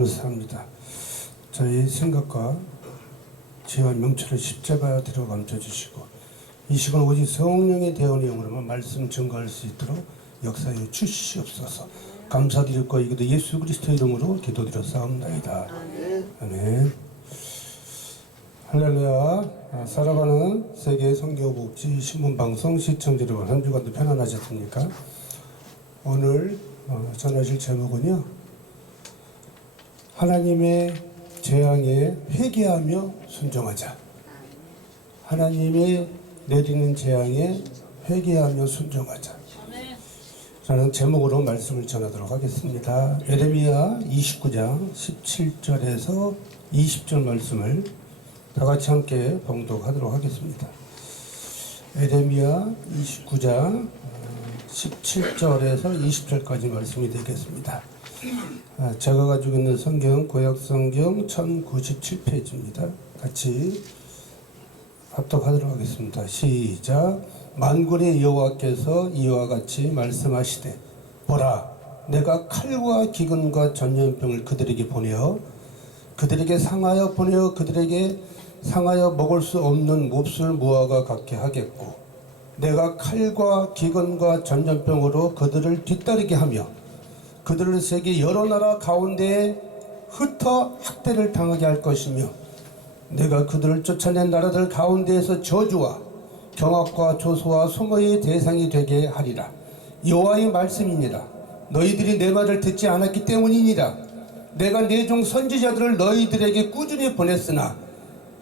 감사합니다. 저희 생각과 지혜와 명철을 십자가 뒤로 감춰주시고 이 시간 오직 성령의 대언령으로만 말씀 증거할 수 있도록 역사에 주시옵소서. 감사드리고 이기도 예수 그리스도 이름으로 기도드렸사옵나이다. 아멘. 할렐루야. 살아가는 세계 선교복지 신문방송 시청자 여러분, 한 주간도 편안하셨습니까? 오늘 전하실 제목은요, 하나님의 재앙에 회개하며 순종하자. 하나님의 내리는 재앙에 회개하며 순종하자 라는 제목으로 말씀을 전하도록 하겠습니다. 에레미야 29장 17절에서 20절 말씀을 다 같이 함께 봉독하도록 하겠습니다. 에레미야 29장 17절에서 20절까지 말씀이 되겠습니다. 제가 가지고 있는 성경 구약성경 1097페이지입니다. 같이 합독하도록 하겠습니다. 시작. 만군의 여호와께서 이와 같이 말씀하시되, 보라, 내가 칼과 기근과 전염병을 그들에게 보내어 그들에게 상하여 보내어 그들에게 상하여 먹을 수 없는 몹쓸 무화과 같게 하겠고, 내가 칼과 기근과 전염병으로 그들을 뒤따르게 하며 그들을 세계 여러 나라 가운데에 흩어 학대를 당하게 할 것이며, 내가 그들을 쫓아낸 나라들 가운데에서 저주와 경악과 조소와 소모의 대상이 되게 하리라. 여호와의 말씀이니라. 너희들이 내 말을 듣지 않았기 때문이니라. 내가 내 종 선지자들을 너희들에게 꾸준히 보냈으나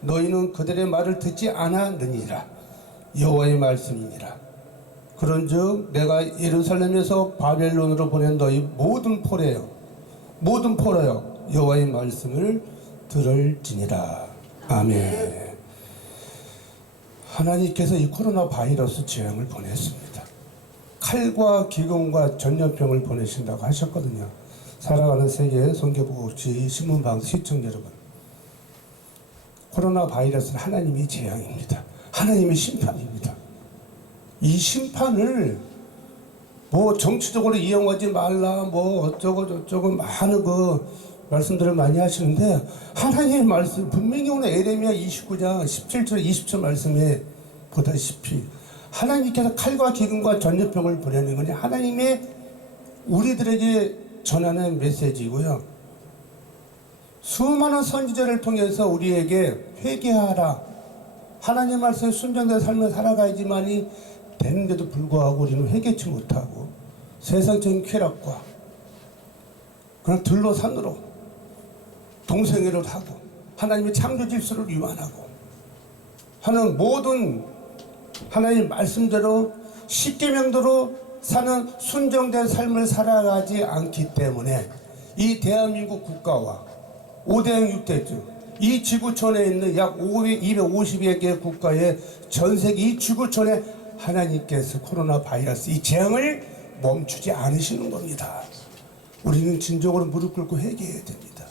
너희는 그들의 말을 듣지 않았느니라. 여호와의 말씀이니라. 그런즉 내가 예루살렘에서 바벨론으로 보낸 너희 모든 포로여 여호와의 말씀을 들을지니라. 아멘. 하나님께서 이 코로나 바이러스 재앙을 보냈습니다. 칼과 기근과 전염병을 보내신다고 하셨거든요. 살아가는 세계 선교복지 신문방 시청자 여러분, 코로나 바이러스는 하나님의 재앙입니다. 하나님의 심판입니다. 이 심판을 정치적으로 이용하지 말라 어쩌고 저쩌고 많은 말씀들을 많이 하시는데, 하나님의 말씀 분명히 오늘 에레미야 29장 17절 20절 말씀에 보다시피 하나님께서 칼과 기근과 전염병을 보내는 것이 하나님의 우리들에게 전하는 메시지이고요, 수많은 선지자를 통해서 우리에게 회개하라, 하나님 말씀에 순종된 삶을 살아가야지만이 되는데도 불구하고 우리는 회개치 못하고 세상적인 쾌락과 그런 들로 산으로 동생회를 하고 하나님의 창조 질서를 위반하고 하는 모든 하나님 말씀대로 십계명대로 사는 순종된 삶을 살아가지 않기 때문에 이 대한민국 국가와 5대양 6대주 이 지구촌에 있는 약 250여 개 국가의 전세계 이 지구촌에 하나님께서 코로나 바이러스 이 재앙을 멈추지 않으시는 겁니다. 우리는 진정으로 무릎 꿇고 회개해야 됩니다.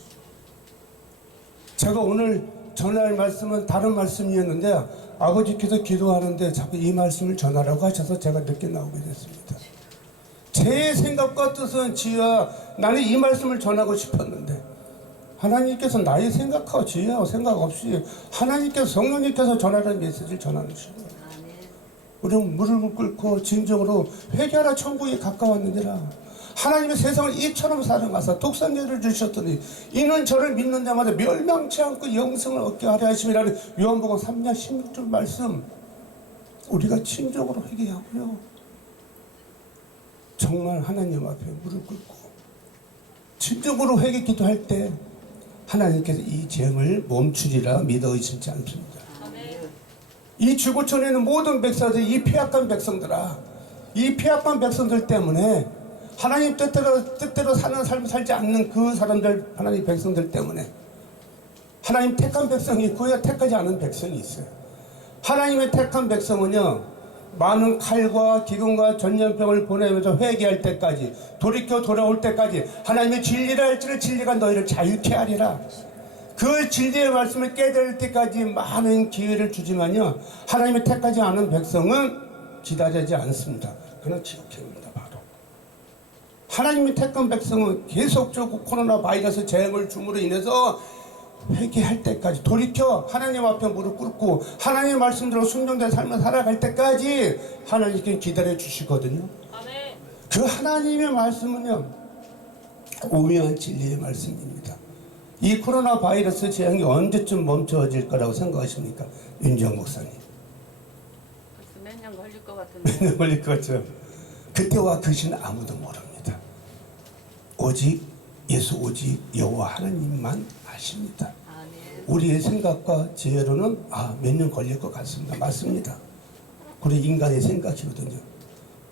제가 오늘 전할 말씀은 다른 말씀이었는데 아버지께서 기도하는데 자꾸 이 말씀을 전하라고 하셔서 제가 늦게 나오게 됐습니다. 제 생각과 뜻은 지혜야, 나는 이 말씀을 전하고 싶었는데 하나님께서 나의 생각하고 지혜하고 생각 없이 하나님께서 성령님께서 전하라는 메시지를 전하는 거예요. 우리는 무릎을 꿇고 진정으로 회개하라, 천국에 가까웠느니라. 하나님의 세상을 이처럼 사랑하사 독생자를 주셨더니 이는 저를 믿는 자마다 멸망치 않고 영생을 얻게 하려 하심이라는 요한복음 3장 16절 말씀, 우리가 진정으로 회개하고요, 정말 하나님 앞에 무릎 꿇고 진정으로 회개 기도할 때 하나님께서 이 재앙을 멈추리라 믿어 의심치 않습니다. 이 지구촌에 있는 모든 백성들, 이 폐악한 백성들아, 이 폐악한 백성들 때문에 하나님 뜻대로 사는 삶을 살지 않는 그 사람들, 하나님 백성들 때문에 하나님 택한 백성이 있고요, 택하지 않은 백성이 있어요. 하나님의 택한 백성은요, 많은 칼과 기근과 전염병을 보내면서 회개할 때까지, 돌이켜 돌아올 때까지 하나님의 진리라 할지를 진리가 너희를 자유케 하리라. 그 진리의 말씀을 깨달을 때까지 많은 기회를 주지만요, 하나님의 택하지 않은 백성은 기다리지 않습니다. 그는 지옥행입니다. 바로 하나님이 택한 백성은 계속적으로 코로나 바이러스 재앙을 줌으로 인해서 회개할 때까지 돌이켜 하나님 앞에 무릎 꿇고 하나님의 말씀대로 순종된 삶을 살아갈 때까지 하나님께 기다려 주시거든요. 그 하나님의 말씀은요, 오묘한 진리의 말씀입니다. 이 코로나 바이러스 재앙이 언제쯤 멈춰질 거라고 생각하십니까? 윤정 목사님. 벌써 몇 년 걸릴 것 같은데. 몇 년 걸릴 것 같죠? 그때와 그 시는 아무도 모릅니다. 오직 예수, 오직 여호와 하나님만 아십니다. 우리의 생각과 지혜로는 몇 년 걸릴 것 같습니다. 맞습니다. 우리 인간의 생각이거든요.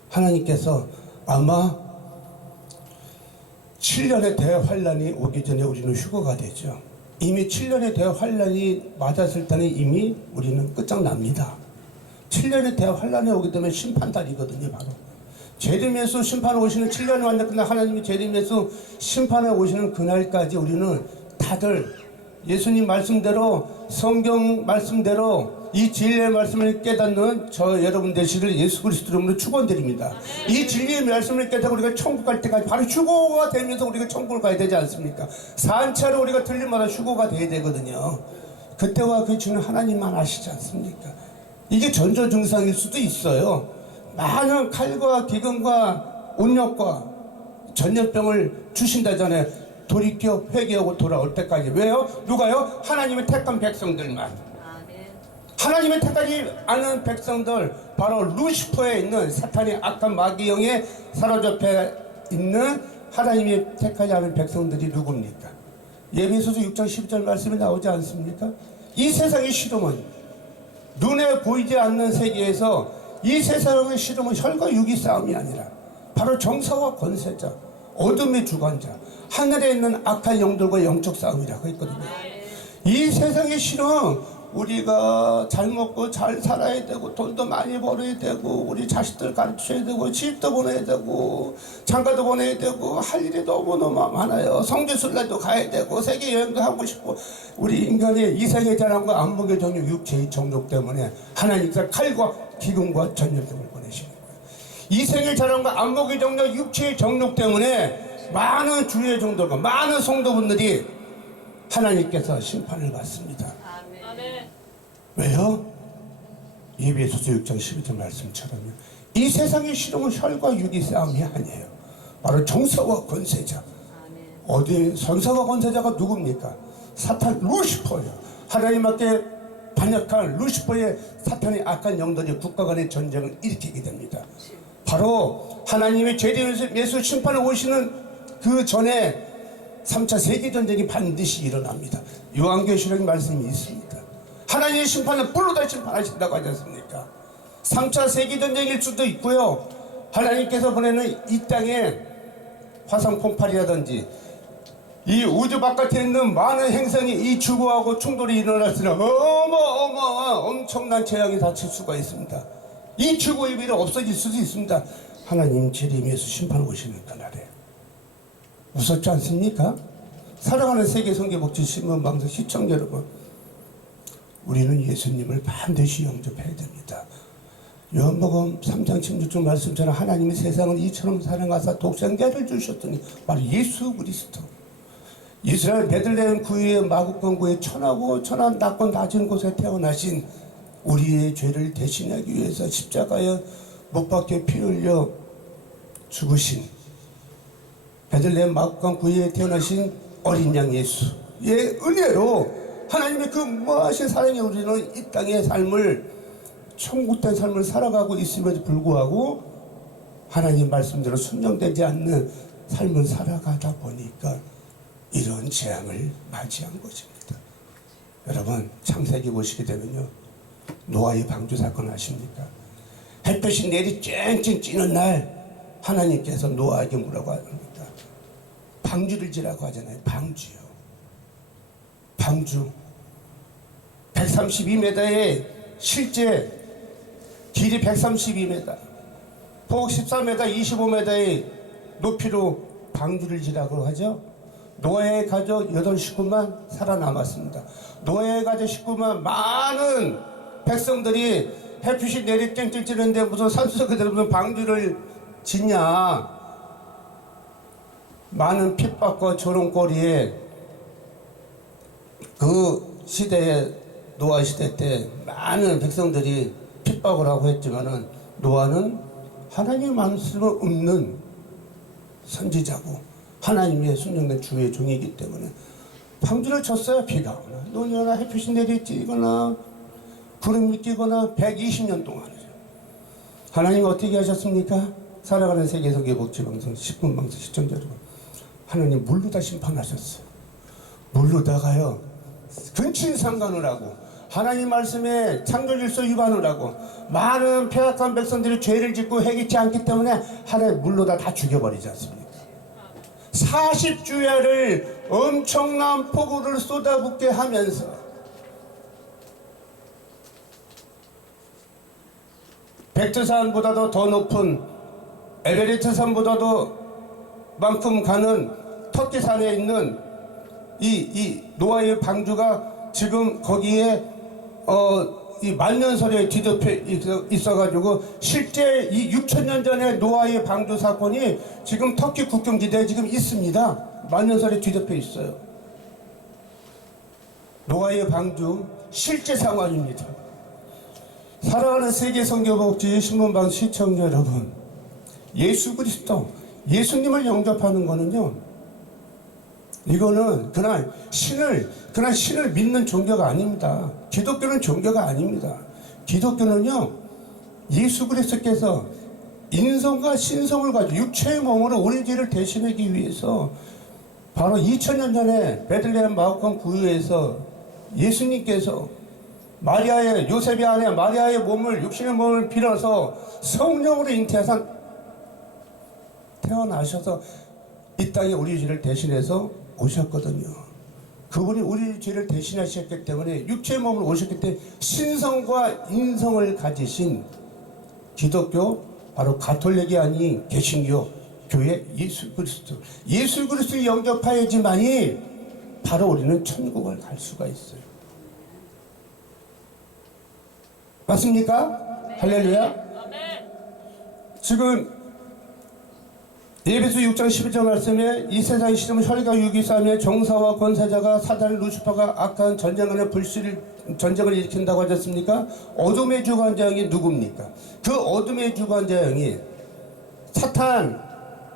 하나님께서 아마 7년의 대환란이 오기 전에 우리는 휴거가 되죠. 이미 7년의 대환란이 맞았을 때는 이미 우리는 끝장납니다. 7년의 대환란이 오게 되면 심판달이거든요. 바로 재림에서 심판에 오시는 7년이 완전 끝나 하나님이 재림에서 심판에 오시는 그날까지 우리는 다들 예수님 말씀대로, 성경 말씀대로 이 진리의 말씀을 깨닫는 저 여러분 되시길 예수 그리스도 이름으로 축원드립니다. 이 진리의 말씀을 깨닫고 우리가 천국 갈 때까지 바로 휴거가 되면서 우리가 천국을 가야 되지 않습니까? 산차로 우리가 들릴마다 휴거가 돼야 되거든요. 그때와 그 주는 하나님만 아시지 않습니까? 이게 전조 증상일 수도 있어요. 많은 칼과 기근과 온역과 전염병을 주신다잖아요. 돌이켜 회개하고 돌아올 때까지. 왜요? 누가요? 하나님의 택한 백성들만. 하나님의 택하지 않은 백성들, 바로 루시퍼에 있는 사탄의 악한 마귀영에 사로잡혀 있는 하나님의 택하지 않은 백성들이 누굽니까? 예배소서 6장 12절 말씀이 나오지 않습니까? 이 세상의 시름은, 눈에 보이지 않는 세계에서 이 세상의 시름은 혈과 육의 싸움이 아니라 바로 정사와 권세자, 어둠의 주관자, 하늘에 있는 악한 영들과 영적 싸움이라고 했거든요. 이 세상의 실은 우리가 잘 먹고 잘 살아야 되고 돈도 많이 벌어야 되고 우리 자식들 가르쳐야 되고 집도 보내야 되고 장가도 보내야 되고 할 일이 너무너무 많아요. 성지순례도 가야 되고 세계 여행도 하고 싶고 우리 인간의 이생의 자랑과 안목의 정욕, 육체의 정욕 때문에 하나님께서 칼과 기근과 전염병을 보내시는 거예요. 이생의 자랑과 안목의 정욕, 육체의 정욕 때문에 많은 주의 종들과 많은 성도분들이 하나님께서 심판을 받습니다. 아멘. 왜요? 예배소서 6장 12절 말씀처럼요. 이 세상의 실험은 혈과 육의 싸움이 아니에요. 바로 정사와 권세자. 어디 전사와 권세자가 누굽니까? 사탄 루시퍼예요. 하나님 앞에 반역한 루시퍼의 사탄의 악한 영들이 국가 간의 전쟁을 일으키게 됩니다. 바로 하나님의 죄대에서 심판을 오시는 그 전에 3차 세계전쟁이 반드시 일어납니다. 요한계시록의 말씀이 있습니다. 하나님의 심판은 불로 다 심판하신다고 하지 않습니까? 3차 세계전쟁일 수도 있고요. 하나님께서 보내는 이 땅에 화산 폭발이라든지 이 우주 바깥에 있는 많은 행성이 이 지구하고 충돌이 일어났으나 엄청난 재앙이 닥칠 수가 있습니다. 이 지구의 미래 없어질 수도 있습니다. 하나님 재림에서 심판 오시는 그날에 무섭지 않습니까? 사랑하는 세계 성교복지 신문 방송 시청자 여러분, 우리는 예수님을 반드시 영접해야 됩니다. 요한복음 3장 16절 말씀처럼 하나님이 세상을 이처럼 사랑하사 독생자를 주셨더니 바로 예수 그리스도. 이스라엘 베들레헴 구유의 마국간 구에 천하고 천한 낮고 낮은 곳에 태어나신 우리의 죄를 대신하기 위해서 십자가에 못 박혀 피 흘려 죽으신 베들레헴 마국간 구유에 태어나신 어린 양 예수의 은혜로 하나님의 그 무하신 사랑에 우리는 이 땅의 삶을 천국된 삶을 살아가고 있음에도 불구하고 하나님 말씀대로 순종되지 않는 삶을 살아가다 보니까 이런 재앙을 맞이한 것입니다. 여러분 창세기 보시게 되면요, 노아의 방주 사건 아십니까? 햇볕이 내리 쨍쨍 찌는 날 하나님께서 노아에게 뭐라고 합니까? 방주를 지라고 하잖아요. 방주요. 방주 132m의 실제 길이 132m, 폭 14m, 25m의 높이로 방주를 지라고 하죠. 노아의 가족 8식구만 살아남았습니다. 노아의 가족 식구만 많은 백성들이 햇빛이 내리 쨍쨍 찌는데 무슨 산수석 그대로 무슨 방주를 짓냐. 많은 핍박과 조롱거리에 그 시대에 노아 시대 때 많은 백성들이 핍박을 하고 했지만은 노아는 하나님 말씀을 없는 선지자고 하나님의 순종된 주의 종이기 때문에 방주를 쳤어요. 비가 오나 눈이 오나 햇빛이 내리쬐거나 구름이 끼거나 120년 동안 하나님 어떻게 하셨습니까? 살아가는 세계석의 복지방송 10분 방송 시청자 여러분, 하나님 물로다 심판하셨어요. 물로다가요 근친상간을 하고 하나님 말씀에 창조질서 위반을 하고 많은 폐악한 백성들이 죄를 짓고 회개치 않기 때문에 하나님 물로다 다 죽여버리지 않습니까? 40주야를 엄청난 폭우를 쏟아붓게 하면서 백두산보다도 더 높은 에베레스트산보다도 만큼 가는 터키산에 있는 이 노아의 방주가 지금 거기에 이 만년설에 뒤덮여 있어가지고 실제 이 6,000년 전에 노아의 방주 사건이 지금 터키 국경지대에 지금 있습니다. 만년설에 뒤덮여 있어요. 노아의 방주 실제 상황입니다. 살아가는 세계 선교복지 신문방 시청자 여러분, 예수 그리스도 예수님을 영접하는 거는요, 이거는 그날 신을 믿는 종교가 아닙니다. 기독교는 종교가 아닙니다. 기독교는요, 예수 그리스도께서 인성과 신성을 가지고 육체의 몸으로 우리 죄를 대신하기 위해서 바로 2000년 전에 베들레헴 마우칸 구유에서 예수님께서 마리아의 요셉의 아내 마리아의 몸을 육신의 몸을 빌어서 성령으로 잉태해서 태어나셔서 이 땅에 우리 죄를 대신해서 오셨거든요. 그분이 우리 죄를 대신하셨기 때문에 육체의 몸으로 오셨기 때문에 신성과 인성을 가지신 기독교, 바로 가톨릭이 아닌 개신교 교회 예수 그리스도를 영접하여야지만이 바로 우리는 천국을 갈 수가 있어요. 맞습니까? 네. 할렐루야. 아멘. 지금 에베소 6장 11절 말씀에 이 세상의 시름은 혈과 육이 싸며 정사와 권세자가 사단 루시퍼가 악한 전쟁하는 전쟁을 일으킨다고 하지 않습니까? 어둠의 주관자형이 누굽니까? 그 어둠의 주관자형이 사탄,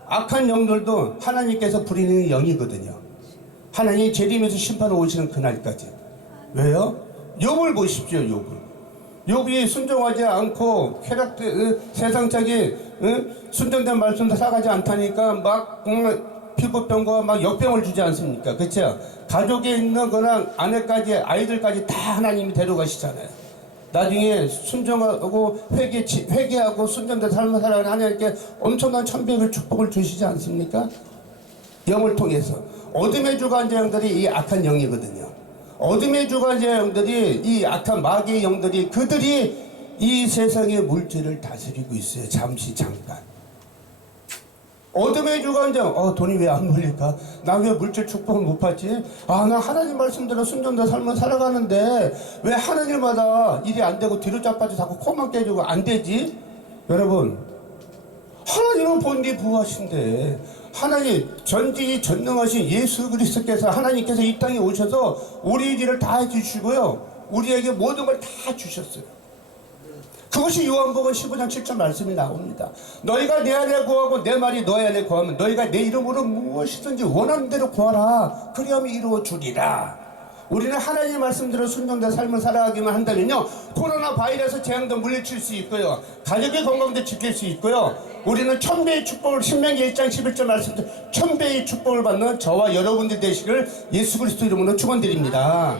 악한 영들도 하나님께서 부리는 영이거든요. 하나님이 재림에서 심판을 오시는 그날까지. 왜요? 욥을 보십시오. 욥이 순종하지 않고 세상적인 순종된 말씀도 살아가지 않다니까 막 피부병과 막 역병을 주지 않습니까? 그렇죠? 가족에 있는 거나 아내까지 아이들까지 다 하나님이 데려가시잖아요. 나중에 순종하고 회개하고 순종된 삶을 살아가는 하나님께 엄청난 천배의 축복을 주시지 않습니까? 영을 통해서. 어둠의 주관자 영들이 이 악한 영이거든요. 어둠의 주관자 영들이, 이 악한 마귀의 영들이, 그들이 이 세상의 물질을 다스리고 있어요. 잠깐. 어둠의 주관자, 돈이 왜 안 몰릴까? 나 왜 물질 축복을 못 받지? 나 하나님 말씀대로 순종된 삶을 살아가는데 왜 하나님마다 일이 안 되고 뒤로 자빠져 자꾸 코만 깨지고 안 되지? 여러분, 하나님은 본디 부하신데, 하나님 전지전능하신 예수 그리스도께서 하나님께서 이 땅에 오셔서 우리 일을 다 해주시고요, 우리에게 모든 걸 다 주셨어요. 그것이 요한복음 15장 7절 말씀이 나옵니다. 너희가 내 안에 구하고 내 말이 너희 안에 구하면 너희가 내 이름으로 무엇이든지 원하는 대로 구하라. 그리하면 이루어 주리라. 우리는 하나님의 말씀대로 순종된 삶을 살아가기만 한다면요, 코로나 바이러스 재앙도 물리칠 수 있고요, 가족의 건강도 지킬 수 있고요, 우리는 천배의 축복을, 신명기 1장 11절 말씀대로 천배의 축복을 받는 저와 여러분들 되시기를 예수 그리스도 이름으로 축원드립니다.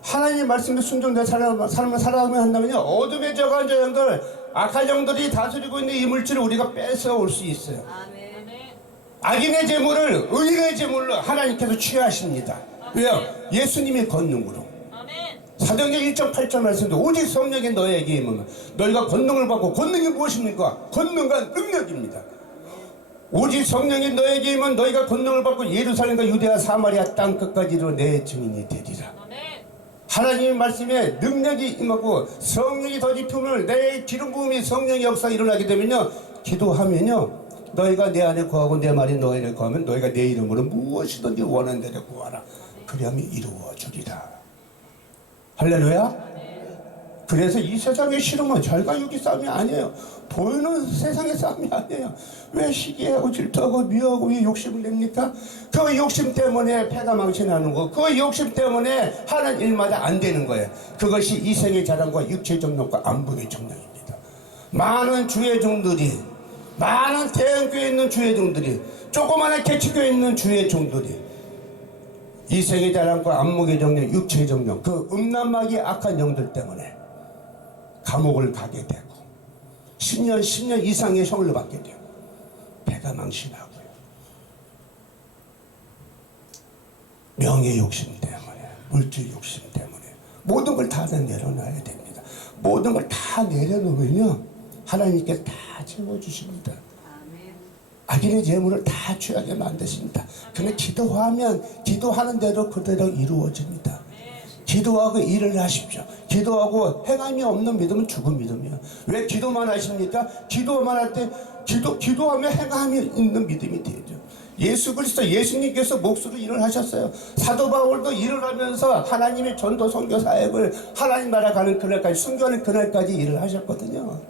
하나님 말씀에 순종된 삶을 살아가며 한다면요, 어둠의 저간저 영들, 악한 영들이 다스리고 있는 이 물질을 우리가 뺏어올 수 있어요. 아멘. 악인의 재물을 의인의 재물로 하나님께서 취하십니다. 왜요? 예수님의 권능으로. 아멘. 사도행전 1장 8절 말씀도 오직 성령이 너에게 임하면 너희가 권능을 받고, 권능이 무엇입니까? 권능과 능력입니다. 오직 성령이 너에게 임하면 너희가 권능을 받고 예루살렘과 유대와 사마리아 땅끝까지로 내 증인이 되리라. 아멘. 하나님의 말씀에 능력이 임하고 성령이 더 입히면 내 기름 부음이 성령의 역사가 일어나게 되면요, 기도하면요, 너희가 내 안에 거하고 내 말이 너희 안에 거하면 너희가 내 이름으로 무엇이든지 원하는 대로 구하라. 그리하면 이루어주리라. 할렐루야. 그래서 이 세상의 실험은 혈과육이 싸움이 아니에요. 보이는 세상의 싸움이 아니에요. 왜 시기하고 질투하고 미워하고 왜 욕심을 냅니까? 그 욕심 때문에 패가 망신하는 거, 그 욕심 때문에 하는 일마다 안 되는 거예요. 그것이 이생의 자랑과 육체의 정욕과 안목의 정욕입니다. 많은 주의 종들이, 많은 대형교회에 있는 주의 종들이, 조그마한 개척교회에 있는 주의 종들이 이생의 자랑과 안목의 정욕, 육체의 정욕, 그 음란마귀의 악한 영들 때문에 감옥을 가게 되고 10년 이상의 형을 받게 되고 배가 망신하고요. 명예 욕심 때문에, 물질 욕심 때문에 모든 걸 다 내려놔야 됩니다. 모든 걸 다 내려놓으면요 하나님께서 다 채워주십니다. 악인의 재물을 다 취하게 만드십니다. 그런데 기도하는 대로 그대로 이루어집니다. 기도하고 일을 하십시오. 기도하고 행함이 없는 믿음은 죽은 믿음이에요. 왜 기도만 하십니까? 기도만 할 때 기도하면 행함이 있는 믿음이 되죠. 예수 그리스도 예수님께서 몫으로 일을 하셨어요. 사도 바울도 일을 하면서 하나님의 전도 선교 사역을 하나님 나라 가는 그날까지 순교하는 그날까지 일을 하셨거든요.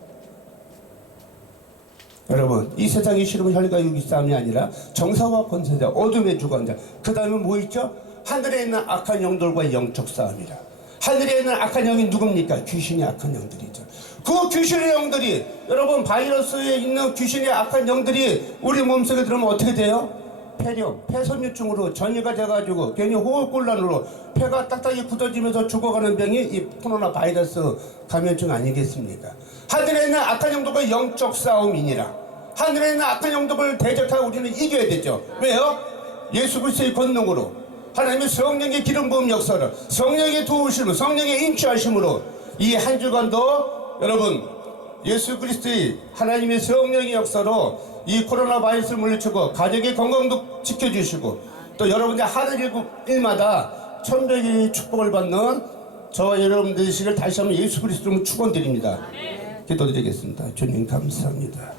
여러분, 이 세상의 실험은 혈과 육의 싸움이 아니라 정사와 권세자, 어둠의 주관자, 그 다음에 뭐 있죠? 하늘에 있는 악한 영들과 영적 싸움이라. 하늘에 있는 악한 영이 누굽니까? 귀신의 악한 영들이죠. 그 귀신의 영들이, 여러분 바이러스에 있는 귀신의 악한 영들이 우리 몸속에 들어오면 어떻게 돼요? 폐렴, 폐섬유증으로 전이가 돼가지고 괜히 호흡곤란으로 폐가 딱딱이 굳어지면서 죽어가는 병이 이 코로나 바이러스 감염증 아니겠습니까? 하늘에 있는 악한 영들과 영적 싸움이니라. 하늘에 있는 악한 영들을 대적하고 우리는 이겨야 되죠. 왜요? 예수 그리스도의 권능으로, 하나님의 성령의 기름 부음 역사를, 성령의 도우심을, 성령의 인치하심으로 이 한 주간도 여러분 예수 그리스도의 하나님의 성령의 역사로 이 코로나 바이러스를 물리치고 가족의 건강도 지켜주시고 또 여러분들 하늘 일마다 천백의 축복을 받는 저와 여러분 되시길 다시 한번 예수 그리스도로 축원드립니다. 기도드리겠습니다. 주님 감사합니다.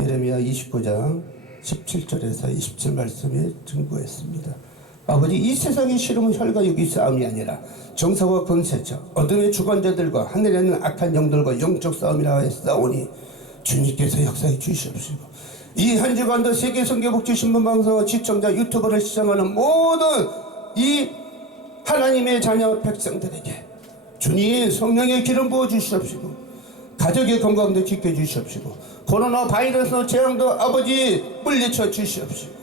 예레미야 29장 17절에서 27 말씀에 증거했습니다. 아버지, 이 세상의 실험은 혈과 육의 싸움이 아니라 정사와 권세자, 어둠의 주관자들과 하늘에 있는 악한 영들과 영적 싸움이라 했사오니 주님께서 역사해 주시옵시고 이 한 주간도 세계 선교복지 신문방송 시청자 유튜버를 시청하는 모든 이 하나님의 자녀 백성들에게 주님 성령의 기름 부어 주시옵시고 가족의 건강도 지켜주시옵시고 코로나 바이러스 재앙도 아버지 물리쳐 주시옵시고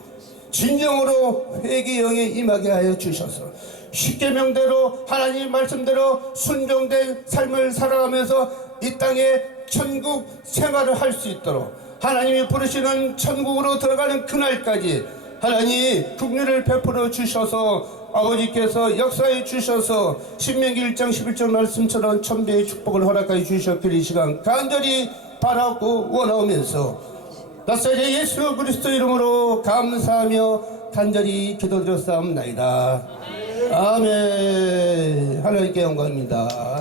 진정으로 회개의 영에 임하게 하여 주셔서 십계명대로 하나님 말씀대로 순종된 삶을 살아가면서 이 땅에 천국 생활을 할 수 있도록 하나님이 부르시는 천국으로 들어가는 그날까지 하나님 긍휼을 베풀어 주셔서 아버지께서 역사해 주셔서 신명기 1장 11절 말씀처럼 천배의 축복을 허락하여 주셨길 이 시간 간절히 바라고 원하면서 나사렛 예수 그리스도 이름으로 감사하며 간절히 기도드렸사옵나이다. 아멘. 하나님께 영광입니다.